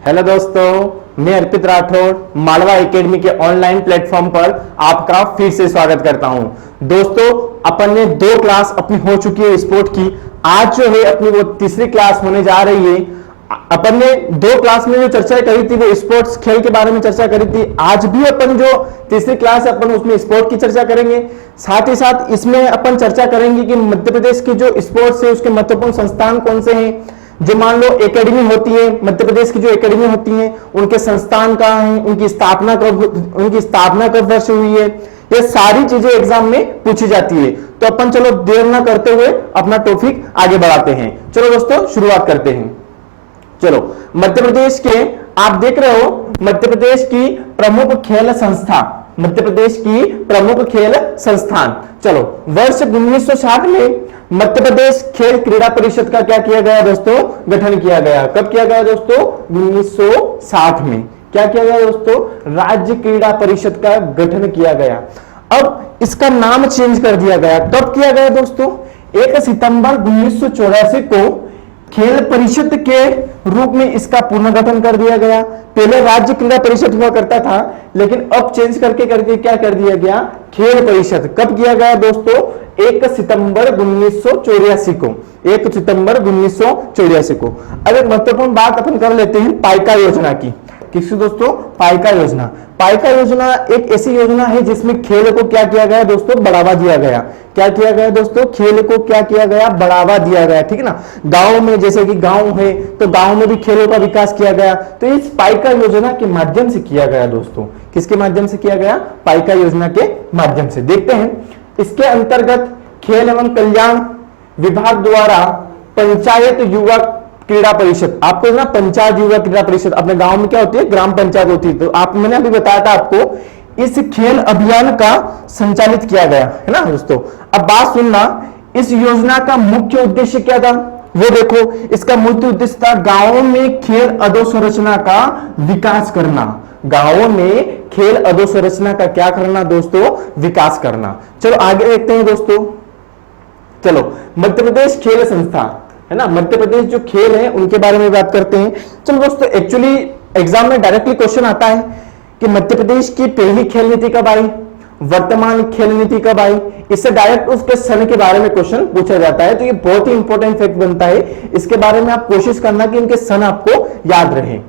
Hello दोस्तों, मैं अर्पित Rathore Malwa academy के ऑनलाइन प्लेटफॉर्म पर आपका फिर से स्वागत करता हूं। दोस्तों, अपन ने 2 क्लास अपनी हो चुकी है स्पोर्ट की। आज जो है अपनी वो तीसरी क्लास होने जा रही है। अपन ने 2 क्लास में जो चर्चा करी थी वो स्पोर्ट्स खेल के बारे में चर्चा करी थी। आज भी अपन जो तीसरी क्लास है अपन उसमें स्पोर्ट की चर्चा करेंगे। साथ ही साथ इसमें अपन चर्चा करेंगे कि मध्य प्रदेश की जो स्पोर्ट्स है उसके महत्वपूर्ण संस्थान कौन से हैं। जो मान लो एकेडमी होती है, मध्य प्रदेश की जो एकेडमी होती है उनके संस्थान कहाँ हैं, उनकी स्थापना कब वर्ष हुई है, ये सारी चीजें एग्जाम में पूछी जाती है। तो अपन चलो देर ना करते हुए अपना टॉपिक आगे बढ़ाते हैं। चलो दोस्तों शुरुआत करते हैं। चलो, मध्य प्रदेश के आप देख रहे हो मध्य प्रदेश की प्रमुख खेल संस्था, मध्य प्रदेश की प्रमुख खेल संस्थान। चलो, वर्ष 1960 में मध्य प्रदेश खेल क्रीड़ा परिषद का क्या किया गया दोस्तों, गठन किया गया। कब किया गया दोस्तों, 1960 में। क्या किया गया दोस्तों, राज्य क्रीड़ा परिषद का गठन किया गया। अब इसका नाम चेंज कर दिया गया। कब किया गया दोस्तों, 1 सितंबर 1984 को खेल परिषद के रूप में इसका पुनर्गठन कर दिया गया। पहले राज्य क्रीड़ा परिषद हुआ करता था, लेकिन अब चेंज करके क्या कर दिया गया, खेल परिषद। कब किया गया दोस्तों, 1 सितंबर 1984 को। 1 सितंबर 1984 को। अब एक महत्वपूर्ण बात अपन कर लेते हैं पाइका योजना की। किसकी दोस्तों, पाइका योजना। पाइका योजना एक ऐसी योजना है जिसमें खेल को क्या किया गया दोस्तों, बढ़ावा दिया गया। क्या किया गया दोस्तों, खेल को क्या किया गया, बढ़ावा दिया गया। ठीक है ना। गांव में, जैसे कि गांव है तो गांव में भी खेलों का विकास किया गया। तो इस पाइका योजना के माध्यम से किया गया दोस्तों। किसके माध्यम से किया गया, पाइका योजना के माध्यम से। देखते हैं इसके अंतर्गत खेल एवं कल्याण विभाग द्वारा पंचायत युवा क्रीड़ा परिषद, आपको ना पंचायत युवा क्रीड़ा परिषद अपने गांव में क्या होती है, ग्राम पंचायत होती है। तो आप, मैंने अभी बताया था आपको, इस खेल अभियान का संचालित किया गया है ना दोस्तों। अब बात सुनना, इस योजना का मुख्य उद्देश्य क्या था, वो देखो। इसका मुख्य उद्देश्य था गांवों में खेल अधोसंरचना का विकास करना। गांवों में खेल अधोसंरचना का क्या करना दोस्तों, विकास करना। चलो आगे देखते हैं दोस्तों। चलो, मध्य प्रदेश खेल संस्था है ना, मध्य प्रदेश जो खेल है उनके बारे में बात करते हैं। चलो दोस्तों, एक्चुअली एग्जाम में डायरेक्टली क्वेश्चन आता है कि मध्य प्रदेश की पहली खेल नीति कब आई, वर्तमान खेल नीति कब आई। इससे डायरेक्ट उसके सन के बारे में क्वेश्चन पूछा जाता है। तो ये बहुत ही इंपॉर्टेंट फैक्ट बनता है। इसके बारे में आप कोशिश करना कि इनके सन आपको याद रहे।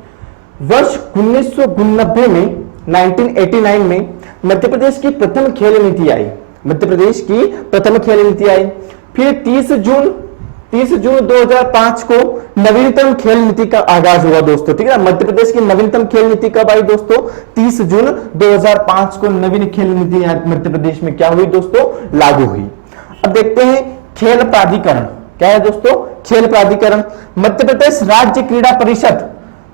वर्ष 1989 में 1989 में मध्य प्रदेश की प्रथम खेल नीति आई। मध्य प्रदेश की प्रथम खेल नीति आई। फिर 30 जून 2005 को नवीनतम खेल नीति का आगाज हुआ दोस्तों। ठीक है ना। मध्य प्रदेश की नवीनतम खेल नीति कब आई दोस्तों, 30 जून 2005 को नवीन खेल नीति मध्य प्रदेश में क्या हुई दोस्तों, लागू हुई। अब देखते हैं खेल प्राधिकरण क्या है दोस्तों, खेल प्राधिकरण। मध्य प्रदेश राज्य क्रीड़ा परिषद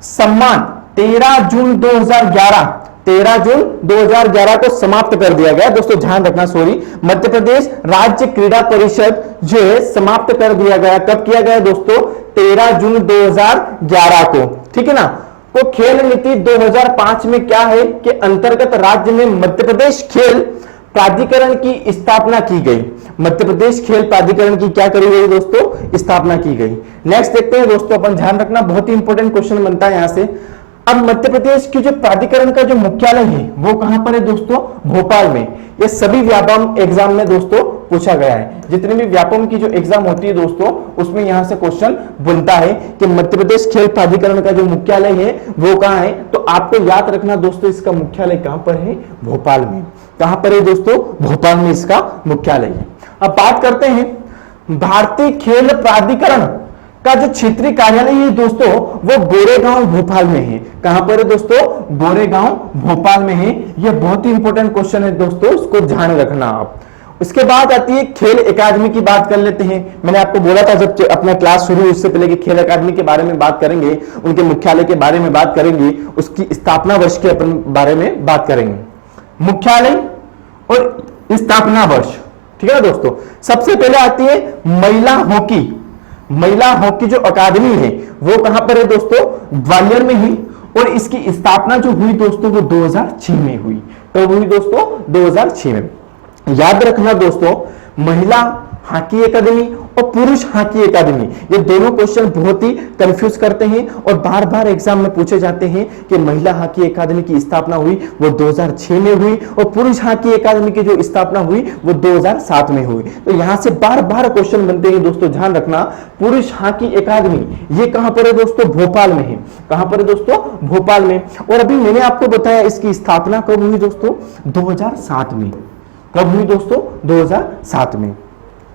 सम्मान 13 जून 2011 को समाप्त कर दिया गया दोस्तों। ध्यान रखना, सॉरी, मध्य प्रदेश राज्य क्रीड़ा परिषद जो है समाप्त कर दिया गया। कब किया गया दोस्तों, 13 जून 2011 को। ठीक है ना। तो खेल नीति 2005 में क्या है कि अंतर्गत राज्य में मध्य प्रदेश खेल प्राधिकरण की स्थापना की गई। मध्य प्रदेश खेल प्राधिकरण की क्या करी गई दोस्तों, स्थापना की गई। नेक्स्ट देखते हैं दोस्तों, अपन ध्यान रखना, बहुत ही इंपॉर्टेंट क्वेश्चन बनता है यहां से। अब मध्य प्रदेश की जो प्राधिकरण का जो मुख्यालय है वो कहां पर है दोस्तों, भोपाल में। ये सभी व्यापम एग्जाम में दोस्तों पूछा गया है। जितने भी व्यापम की जो एग्जाम होती है दोस्तों उसमें यहां से क्वेश्चन बनता है कि मध्य प्रदेश खेल प्राधिकरण का जो मुख्यालय है वो कहां है। तो आपको याद रखना दोस्तों, इसका मुख्यालय कहां पर है, भोपाल में। कहां पर है दोस्तों, भोपाल में इसका मुख्यालय है। अब बात करते हैं भारतीय खेल प्राधिकरण का जो क्षेत्रीय कार्यालय है दोस्तों वो गोरेगांव भोपाल में है। कहां पर है दोस्तों, गोरेगांव भोपाल में है। यह बहुत ही इंपॉर्टेंट क्वेश्चन है दोस्तों, उसको ध्यान रखना आप। उसके बाद आती है खेल एकेडमी की बात कर लेते हैं। मैंने आपको बोला था जब अपना क्लास शुरू उससे पहले कि खेल एकेडमी के बारे में बात करेंगे, उनके मुख्यालय के बारे में बात करेंगे, उसकी स्थापना वर्ष के अपन बारे में बात करेंगे, मुख्यालय और स्थापना वर्ष। ठीक है ना दोस्तों। सबसे पहले आती है महिला हॉकी। महिला हॉकी जो अकादमी है वो कहां पर है दोस्तों, ग्वालियर में ही। और इसकी स्थापना जो हुई दोस्तों वो 2006 में हुई। कब हुई दोस्तों, 2006 में। याद रखना दोस्तों, महिला हॉकी अकादमी और पुरुष हॉकी अकादमी, ये दोनों क्वेश्चन बहुत ही कंफ्यूज करते हैं और बार बार एग्जाम में पूछे जाते हैं कि महिला हॉकी अकादमी की स्थापना हुई वो 2006 में हुई और पुरुष हॉकी अकादमी की जो स्थापना हुई वो 2007 में हुई। तो यहां से बार बार क्वेश्चन बनते हैं दोस्तों, ध्यान रखना। पुरुष हॉकी अकादमी ये कहां पर है दोस्तों? भोपाल में है। कहां पर है दोस्तों? भोपाल में। और अभी मैंने आपको बताया इसकी स्थापना कब हुई दोस्तों? 2007 में। कब हुई दोस्तों? 2007 में।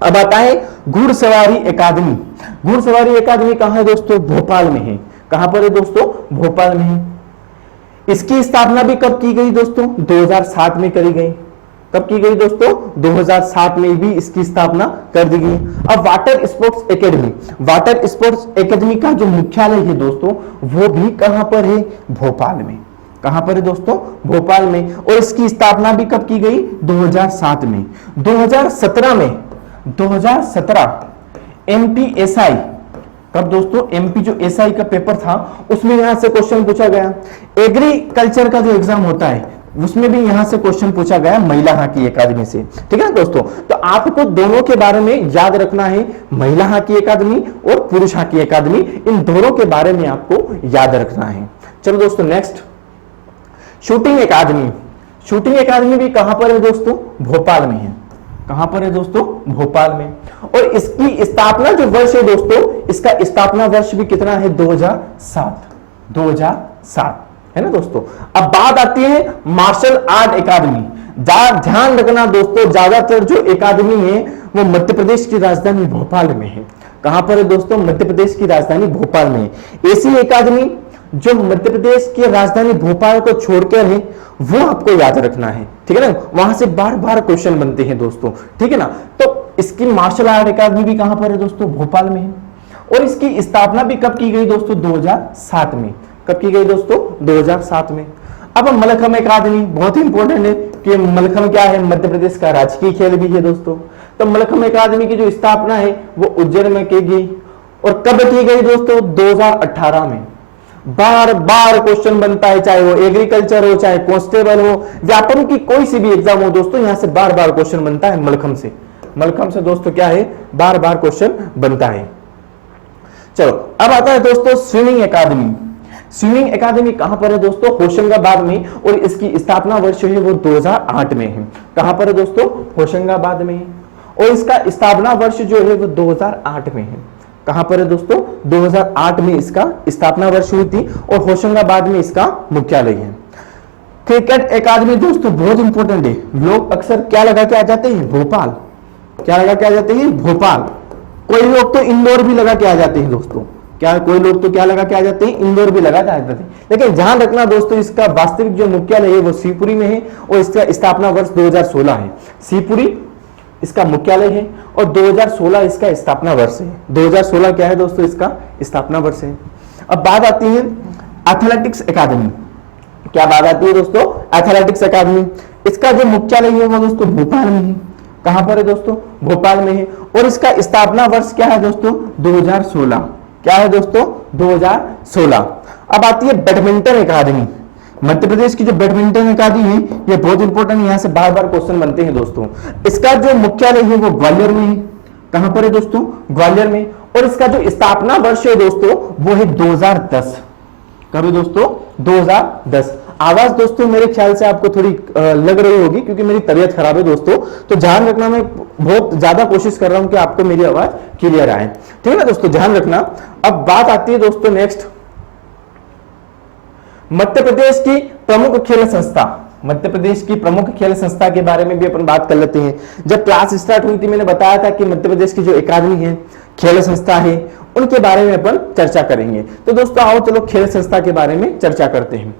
अब आता है घुड़सवारी अकादमी। घुड़सवारी अकादमी कहां है दोस्तों? भोपाल में है। कहां पर है दोस्तों? भोपाल में है। इसकी स्थापना भी कब की गई दोस्तों? 2007 में करी गई। कब की गई दोस्तों? 2007 में भी इसकी स्थापना कर दी गई। अब water sports academy, water sports academy का जो मुख्यालय है दोस्तों वो भी कहां पर है? भोपाल में। कहां पर है दोस्तों? भोपाल में। और इसकी स्थापना भी कब की गई? 2007 में। 2017 में 2017 एमपीएसआई, कब दोस्तों? एमपी जो एसआई का पेपर था उसमें यहां से क्वेश्चन पूछा गया। एग्रीकल्चर का जो एग्जाम होता है उसमें भी यहां से क्वेश्चन पूछा गया महिला हॉकी अकादमी से। ठीक है ना दोस्तों? तो आपको दोनों के बारे में याद रखना है, महिला हॉकी अकादमी और पुरुष हॉकी अकादमी, इन दोनों के बारे में आपको याद रखना है। चलो दोस्तों नेक्स्ट, शूटिंग अकादमी। शूटिंग अकादमी भी कहां पर है दोस्तों? भोपाल में है। कहां पर है दोस्तों? भोपाल में। और इसकी स्थापना जो वर्ष है दोस्तों, इसका स्थापना वर्ष भी कितना है? 2007। 2007 है ना दोस्तों। अब बात आती है मार्शल आर्ट अकादमी। ध्यान रखना दोस्तों, ज्यादातर जो अकादमी है वो मध्य प्रदेश की राजधानी भोपाल में है। कहां पर है दोस्तों? मध्य प्रदेश की राजधानी भोपाल में है। ऐसी अकादमी जो मध्य प्रदेश की राजधानी भोपाल को छोड़कर है वो आपको याद रखना है। ठीक है ना? वहां से बार बार क्वेश्चन बनते हैं दोस्तों। ठीक है ना? तो इसकी मार्शल आर्ट अकादमी भी कहां पर है दोस्तों? भोपाल में है। और इसकी स्थापना भी कब की गई दोस्तों? 2007 में। कब की गई दोस्तों? 2007 में। अब मलखम अकादमी बहुत ही इंपॉर्टेंट है कि मलखम क्या है? मध्य प्रदेश का राजकीय खेल भी है दोस्तों। तो मलखम अकादमी की जो स्थापना है वो उज्जैन में की गई। और कब की गई दोस्तों? 2018 में। बार बार क्वेश्चन बनता है, चाहे वो एग्रीकल्चर हो, चाहे कांस्टेबल हो, व्यापारों की कोई सी भी एग्जाम हो दोस्तों, यहां से बार बार क्वेश्चन बनता है मलखम से। मलखम से दोस्तों क्या है? बार बार क्वेश्चन बनता है। चलो अब आता है दोस्तों स्विमिंग अकादमी। स्विमिंग अकादमी कहां पर है दोस्तों? होशंगाबाद में। और इसकी स्थापना वर्ष है वो 2008 में है। कहां पर है दोस्तों? होशंगाबाद में। और इसका स्थापना वर्ष जो है वो 2008 में है। कहां पर है दोस्तों? 2008 में इसका स्थापना वर्ष हुई थी और होशंगाबाद में इसका मुख्यालय है। क्रिकेट अकादमी दोस्तों बहुत इंपॉर्टेंट है। लोग अक्सर क्या लगा के आ जाते हैं? भोपाल। क्या लगा के आ जाते हैं? भोपाल। कोई लोग तो इंदौर भी लगा के आ जाते हैं दोस्तों। क्या कोई लोग तो क्या लगा के आ जाते हैं? इंदौर भी लगा के आ जाते हैं। लेकिन ध्यान रखना दोस्तों, इसका वास्तविक जो मुख्यालय है वो शिवपुरी में है और इसका स्थापना वर्ष 2016 है। शिवपुरी इसका मुख्यालय है और 2016 इसका स्थापना वर्ष है। 2016 क्या है दोस्तों? इसका स्थापना वर्ष है। अब बात आती है एथलेटिक्स अकादमी। क्या बात आती है दोस्तों? एथलेटिक्स अकादमी। इसका जो मुख्यालय है वो दोस्तों भोपाल में है। कहां पर है दोस्तों? भोपाल में है। और इसका स्थापना वर्ष क्या है दोस्तों? 2016। क्या है दोस्तों? 2016। अब आती है बैडमिंटन अकादमी। मध्य प्रदेश की जो बैडमिंटन अकादमी है ये बहुत इंपॉर्टेंट है, यहां से बार बार क्वेश्चन बनते हैं दोस्तों। इसका जो मुख्यालय है वो ग्वालियर में है। कहां पर है दोस्तों? ग्वालियर में। और इसका जो स्थापना वर्ष है दोस्तों वो है 2010। कब है दोस्तों? 2010। आवाज दोस्तों मेरे ख्याल से आपको थोड़ी लग रही होगी क्योंकि मेरी तबीयत खराब है दोस्तों, तो ध्यान रखना, मैं बहुत ज्यादा कोशिश कर रहा हूं कि आपको मेरी आवाज क्लियर आए। ठीक है ना दोस्तों? ध्यान रखना। अब बात आती है दोस्तों नेक्स्ट, मध्य प्रदेश की प्रमुख खेल संस्था। मध्य प्रदेश की प्रमुख खेल संस्था के बारे में भी अपन बात कर लेते हैं। जब क्लास स्टार्ट हुई थी मैंने बताया था कि मध्य प्रदेश की जो अकादमी है, खेल संस्था है, उनके बारे में अपन चर्चा करेंगे। तो दोस्तों आओ चलो खेल संस्था के बारे में चर्चा करते हैं।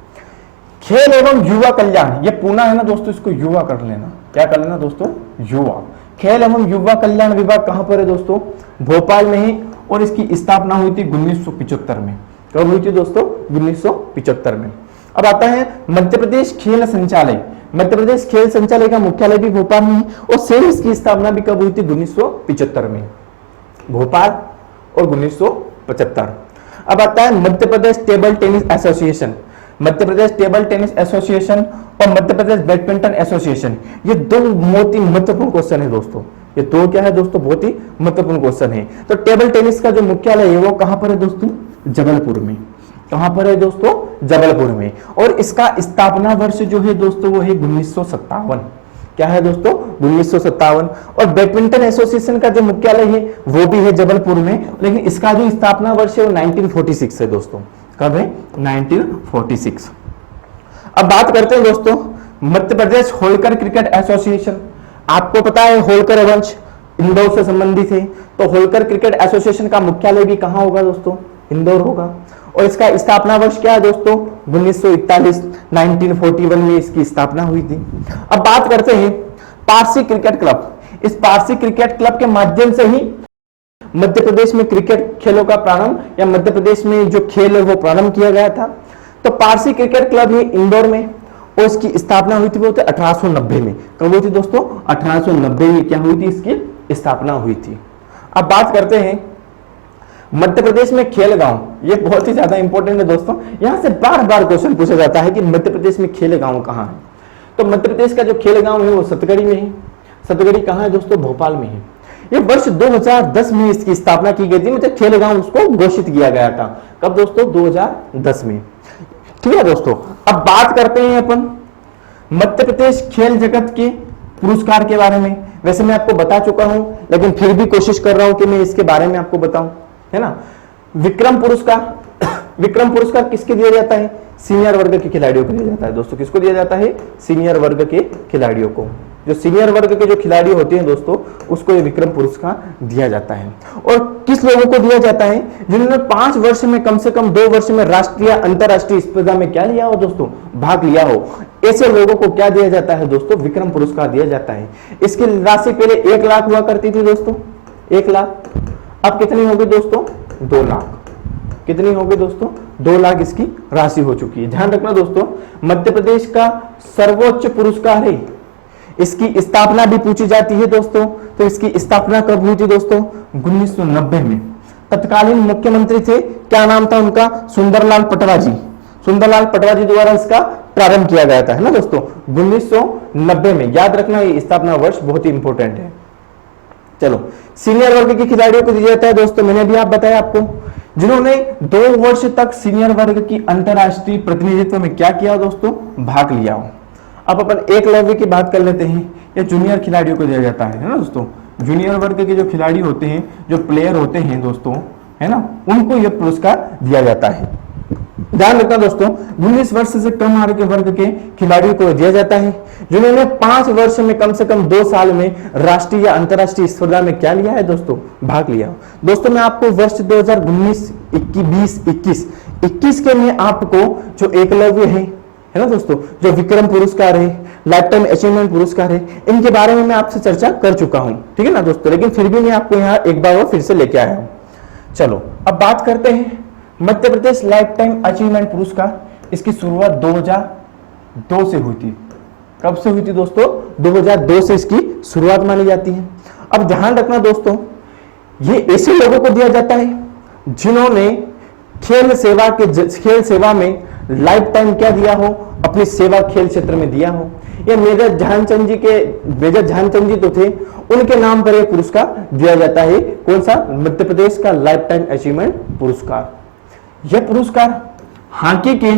खेल एवं युवा कल्याण, ये पूना है ना दोस्तों, इसको युवा कर लेना। क्या कर लेना दोस्तों? युवा। खेल एवं युवा कल्याण विभाग कहां पर है दोस्तों? भोपाल में है। और इसकी स्थापना हुई थी 1975 में। कब हुई थी दोस्तों? 1975 में। अब आता है मध्य प्रदेश खेल संचालय। मध्य प्रदेश खेल संचालय का मुख्यालय भी भोपाल में है और सेम इसकी स्थापना भी कब हुई थी? 1975 में। भोपाल और 1975। अब आता है Madhya Pradesh table tennis association. Madhya Pradesh table tennis association और मध्य प्रदेश बैडमिंटन एसोसिएशन। ये दो बहुत ही महत्वपूर्ण क्वेश्चन है दोस्तों, ये दो क्या है दोस्तों, बहुत ही महत्वपूर्ण क्वेश्चन है। तो टेबल टेनिस का जो मुख्यालय है वो कहां पर है दोस्तों, जबलपुर में। कहां पर है दोस्तों, जबलपुर में। और इसका स्थापना वर्ष जो है दोस्तों वो है 1957। क्या है दोस्तों, 1957। और बैडमिंटन एसोसिएशन का जो मुख्यालय है वो भी है जबलपुर में, लेकिन इसका जो स्थापना वर्ष है वो 1946 है दोस्तों। कब है, 1946। अब बात करते हैं दोस्तों मध्य प्रदेश होलकर क्रिकेट एसोसिएशन। आपको पता है होलकर वंश इंदौर से संबंधित है, तो होलकर क्रिकेट एसोसिएशन का मुख्यालय भी कहां होगा दोस्तों, इंदौर होगा। और इसका स्थापना वर्ष क्या है दोस्तों, 1941, 1941 में इसकी स्थापना हुई थी। अब बात करते हैं पारसी क्रिकेट क्लब। इस पारसी क्रिकेट क्लब के माध्यम से ही मध्य प्रदेश में क्रिकेट खेलों का प्रारंभ या मध्य प्रदेश में जो खेल है वो प्रारंभ किया गया था। तो पारसी क्रिकेट क्लब है इंदौर में और इसकी स्थापना हुई थी वो 1890 में। कब हुई थी दोस्तों, 1890 में क्या हुई थी, इसकी स्थापना हुई थी। अब बात करते हैं मध्य प्रदेश में खेल गांव। ये बहुत ही ज्यादा इंपॉर्टेंट है दोस्तों, यहां से बार बार क्वेश्चन पूछा जाता है कि मध्य प्रदेश में खेल गांव कहां है। तो मध्य प्रदेश का जो खेल गांव है वो सतगढ़ी में है। सतगढ़ी कहां है दोस्तों, भोपाल में है। ये वर्ष 2010 में इसकी स्थापना की गई थी, मतलब खेल गांव उसको घोषित किया गया था। कब दोस्तों, 2010 में। ठीक है दोस्तों, अब बात करते हैं अपन मध्य प्रदेश खेल जगत के पुरस्कार के बारे में। वैसे मैं आपको बता चुका हूं, लेकिन फिर भी कोशिश कर रहा हूं कि मैं इसके बारे में आपको बताऊं, है ना। विक्रम पुरस्कार, विक्रम पुरस्कार किसके दिया जाता है, सीनियर वर्ग के खिलाड़ियों को दिया जाता है दोस्तों। किसको दिया जाता है, सीनियर वर्ग के खिलाड़ियों को। जो सीनियर वर्ग के जो खिलाड़ी होते हैं दोस्तों उसको ये विक्रम पुरस्कार दिया जाता है। और किस लोगों को दिया जाता है, जिन्होंने 5 वर्ष में कम से कम 2 वर्ष में राष्ट्रीय अंतरराष्ट्रीय स्पर्धा में क्या लिया हो दोस्तों, भाग लिया हो। ऐसे लोगों को क्या दिया जाता है दोस्तों, विक्रम पुरस्कार दिया जाता है। इसकी राशि पहले 1 लाख हुआ करती थी दोस्तों, 1 लाख। अब कितनी होगी दोस्तों, 2 लाख। कितनी होगी दोस्तों, 2 लाख इसकी राशि हो चुकी है। ध्यान रखना दोस्तों, मध्य प्रदेश का सर्वोच्च पुरस्कार है। इसकी स्थापना भी पूछी जाती है दोस्तों। तो इसकी स्थापना कब हुई थी दोस्तों, 1990 में। तत्कालीन मुख्यमंत्री थे, क्या नाम था उनका, सुंदरलाल पटवा जी। सुंदरलाल पटवा जी द्वारा इसका प्रारंभ किया गया था, है ना दोस्तों, 1990 में। याद रखना ये स्थापना वर्ष बहुत ही इंपॉर्टेंट है। चलो, सीनियर वर्ग के खिलाड़ियों को दिया जाता है दोस्तों, मैंने भी आप बताया आपको, जिन्होंने 2 वर्ष तक सीनियर वर्ग की अंतरराष्ट्रीय प्रतिनिधित्व में क्या किया दोस्तों, भाग लिया हो। अब अपन एकलव्य की बात कर लेते हैं। ये जूनियर खिलाड़ियों को दिया जाता है ना दोस्तों। जूनियर वर्ग के जो खिलाड़ी होते हैं, जो प्लेयर होते हैं दोस्तों, है ना, उनको यह पुरस्कार दिया जाता है। ध्यान रखना दोस्तों, 19 वर्ष से कम आयु के वर्ग के खिलाड़ियों को दिया जाता है, जिन्होंने 5 वर्ष में कम से कम 2 साल में राष्ट्रीय या अंतरराष्ट्रीय स्पर्धा में क्या लिया है दोस्तों, भाग लिया। दोस्तों मैं आपको वर्ष 2019, 20, 21 के में आपको जो एकलव्य है ना दोस्तों, जो विक्रम पुरस्कार है, लाइफ टाइम अचीवमेंट पुरस्कार है, इनके बारे में मैं आपसे चर्चा कर चुका हूं, ठीक है ना दोस्तों। लेकिन फिर भी मैं आपको यहाँ एक बार और फिर से लेके आया हूं। चलो अब बात करते हैं Madhya Pradesh life time achievement पुरस्कार। इसकी शुरुआत 2002 से हुई थी। कब से हुई थी दोस्तों, 2002 से इसकी शुरुआत मानी जाती है। अब ध्यान रखना दोस्तों, ये ऐसे लोगों को दिया जाता है जिन्होंने खेल सेवा में लाइफ टाइम क्या दिया हो, अपनी सेवा खेल क्षेत्र में दिया हो। ये मेजर ध्यानचंद जी तो थे, उनके नाम पर यह पुरस्कार दिया जाता है। कौन सा, मध्य प्रदेश का लाइफ टाइम अचीवमेंट पुरस्कार। यह पुरस्कार हॉकी के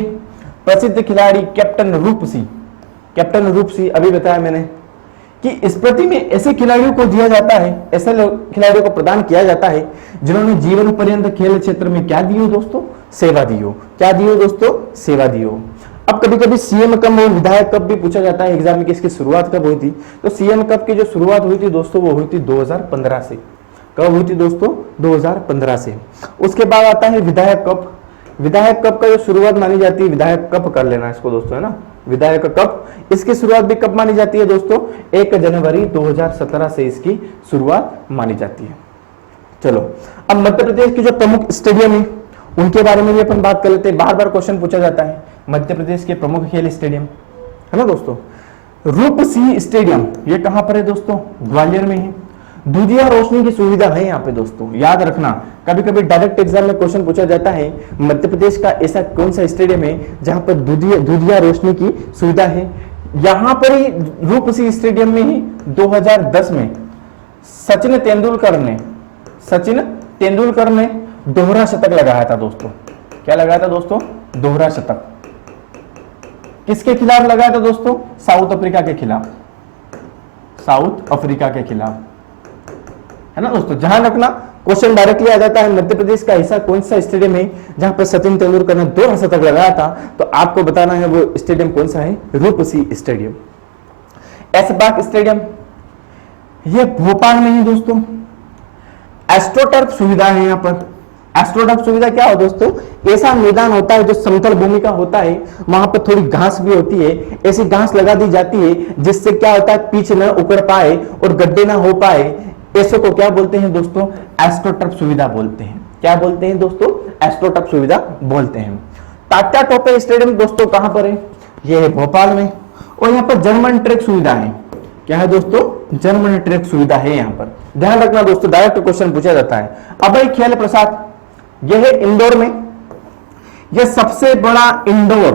प्रसिद्ध खिलाड़ी कैप्टन रूप सिंह, अभी बताया मैंने कि स्मृति में ऐसे खिलाड़ियों को दिया जाता है, ऐसे खिलाड़ियों को प्रदान किया जाता है जिन्होंने जीवन पर्यंत खेल क्षेत्र में क्या दी हो दोस्तों, सेवा दी हो। क्या दी हो दोस्तों, सेवा दी हो। अब कभी कभी सीएम कप और विधायक कप भी पूछा जाता है एग्जाम में कि इसकी शुरुआत कब हुई थी। तो सीएम कप की जो शुरुआत हुई थी दोस्तों वो हुई थी 2015 से। कब हुई थी दोस्तों, 2015 से। उसके बाद आता है विधायक कप। विधायक कप का जो शुरुआत मानी जाती है, विधायक कप कर लेना इसको दोस्तों, है ना, विधायक कप। इसकी शुरुआत भी कब मानी जाती है दोस्तों, 1 जनवरी 2017 से इसकी शुरुआत मानी जाती है। चलो अब मध्य प्रदेश के जो प्रमुख स्टेडियम है उनके बारे में भी अपन बात कर लेते हैं। बार बार क्वेश्चन पूछा जाता है मध्य प्रदेश के प्रमुख खेल स्टेडियम, है ना दोस्तों। रूप सिंह स्टेडियम, ये कहां पर है दोस्तों, ग्वालियर में है। दुधिया रोशनी की सुविधा है यहाँ पे दोस्तों, याद रखना। कभी कभी डायरेक्ट एग्जाम में क्वेश्चन पूछा जाता है मध्य प्रदेश का ऐसा कौन सा स्टेडियम है जहां पर दुधिया रोशनी की सुविधा है। यहां पर ही रूपसी स्टेडियम में ही 2010 में सचिन तेंदुलकर ने दोहरा शतक लगाया था दोस्तों। क्या लगाया था दोस्तों? दोहरा शतक। किसके खिलाफ लगाया था दोस्तों? साउथ अफ्रीका के खिलाफ, है ना दोस्तों। जहां रखना, क्वेश्चन डायरेक्टली आ जाता है मध्य प्रदेश का ऐसा कौन सा स्टेडियम है जहां पर सचिन तेंदुलकर ने दोहरा शतक लगाया था, तो आपको बताना है वो स्टेडियम कौन सा है, रूपसी स्टेडियम। ऐशबाग स्टेडियम ये भोपाल में ही दोस्तों। एस्ट्रोटर्फ सुविधा है यहाँ पर। एस्ट्रोटर्फ सुविधा क्या हो दोस्तों? ऐसा मैदान होता है जो समतल भूमि का होता है, वहां पर थोड़ी घास भी होती है, ऐसी घास लगा दी जाती है जिससे क्या होता है, पिच न उकड़ पाए और गड्ढे ना हो पाए। ऐसे को क्या बोलते हैं दोस्तों? एस्ट्रोटर्फ सुविधा बोलते हैं। क्या बोलते हैं दोस्तों? एस्ट्रोटर्फ सुविधा बोलते हैं। टाटा टोपे स्टेडियम दोस्तों कहां पर है? यह है भोपाल में। और यहाँ पर जर्मन ट्रैक सुविधा है। क्या है दोस्तों? जर्मन ट्रैक सुविधा है यहाँ पर। ध्यान रखना दोस्तों, डायरेक्ट क्वेश्चन पूछा जाता है। अभय खेल प्रसाद यह है इंदौर में। यह सबसे बड़ा इंडोर,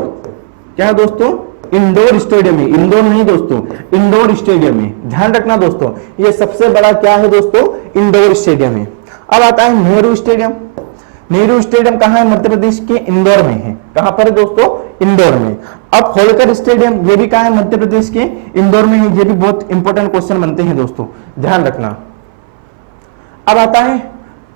क्या है दोस्तों? इंडोर स्टेडियम है। इंदौर नहीं दोस्तों, इंडोर स्टेडियम है। ध्यान रखना दोस्तों, यह सबसे बड़ा क्या है दोस्तों? इंडोर स्टेडियम है। अब आता है नेहरू स्टेडियम। नेहरू स्टेडियम कहां है? मध्य प्रदेश के इंदौर में है। कहां पर है दोस्तों? इंदौर में। अब होलकर स्टेडियम ये भी कहां है? मध्य प्रदेश के इंदौर में है। ये भी बहुत इंपॉर्टेंट क्वेश्चन बनते हैं दोस्तों, ध्यान रखना। अब आता है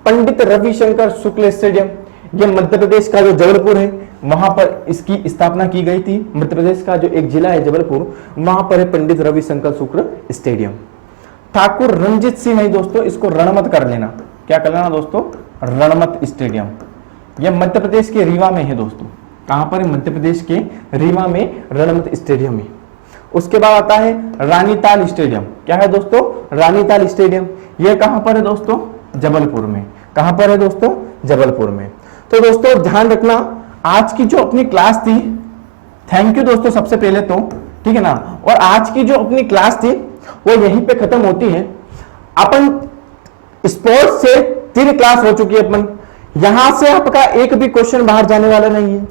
पंडित रविशंकर शुक्ल स्टेडियम। ये मध्य प्रदेश का जो जबलपुर है वहां पर इसकी स्थापना की गई थी। मध्य प्रदेश का जो एक जिला है जबलपुर, वहां पर है पंडित रविशंकर शुक्ल स्टेडियम। ठाकुर रणजीत सिंह है दोस्तों, इसको रणमत कर लेना। क्या कर लेना दोस्तों? रणमत स्टेडियम। यह मध्य प्रदेश के रीवा में है दोस्तों। कहां पर है? मध्य प्रदेश के रीवा में रणमत स्टेडियम है। उसके बाद आता है रानीताल स्टेडियम। क्या है दोस्तों? रानीताल स्टेडियम। यह कहां पर है दोस्तों? जबलपुर में। कहां पर है दोस्तों? जबलपुर में। तो दोस्तों ध्यान रखना, आज की जो अपनी क्लास थी, थैंक यू दोस्तों सबसे पहले तो, ठीक है ना। और आज की जो अपनी क्लास थी वो यहीं पे खत्म होती है। अपन स्पोर्ट्स से 3 क्लास हो चुकी है अपन। यहां से आपका एक भी क्वेश्चन बाहर जाने वाला नहीं है।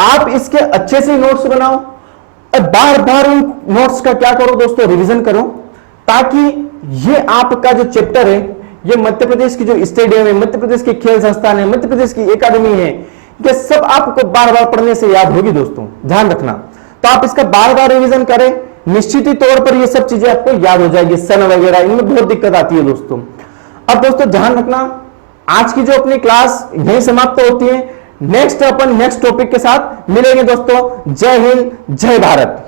आप इसके अच्छे से नोट्स बनाओ और बार बार उन नोट्स का क्या करो दोस्तों? रिवीजन करो, ताकि ये आपका जो चैप्टर है, ये मध्य प्रदेश की जो स्टेडियम है, मध्य प्रदेश के खेल संस्थान है, मध्य प्रदेश की एकेडमी है, ये सब आपको बार बार पढ़ने से याद होगी दोस्तों, ध्यान रखना। तो आप इसका बार बार रिवीजन करें, निश्चित ही तौर पर ये सब चीजें आपको याद हो जाएगी। सन वगैरह इनमें बहुत दिक्कत आती है दोस्तों। अब दोस्तों ध्यान रखना, आज की जो अपनी क्लास यहीं समाप्त होती है। नेक्स्ट अपन नेक्स्ट टॉपिक के साथ मिलेंगे दोस्तों। जय हिंद, जय भारत।